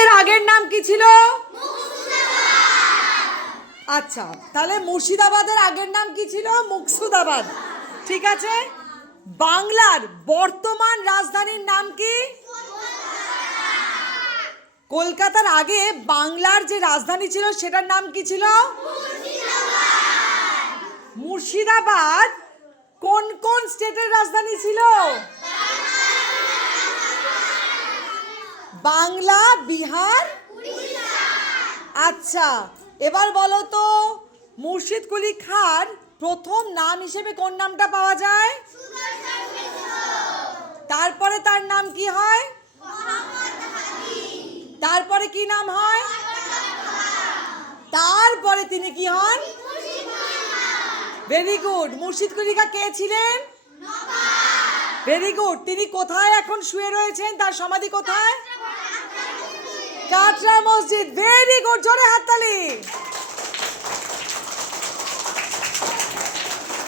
মুর্শিদাবাদের আগের নাম কি ছিল? আচ্ছা, তাহলে মুর্শিদাবাদের আগের নাম কি ছিল? মুকসুদাবাদ। ঠিক আছে। বাংলার বর্তমান রাজধানীর নাম কি? কলকাতার আগে বাংলার যে রাজধানী ছিল সেটার নাম কি ছিল? মুর্শিদাবাদ কোন কোন স্টেটের রাজধানী ছিল? বাংলা, বিহার। আচ্ছা, এবার বলো তো মুর্শিদ কুলি খাঁর প্রথম নাম হিসেবে কোন নামটা পাওয়া যায়? তারপরে তার নাম কি হয়? তারপরে কি নাম হয়? তারপরে তিনি কি হন? Very good. মুর্শিদ কুলি খাঁ কে ছিলেন? Very good. তিনি কোথায় এখন শুয়ে রয়েছেন? তার সমাধি কোথায়? কাটরা মসজিদ। ভেরি গুড, জোরে হাততালি।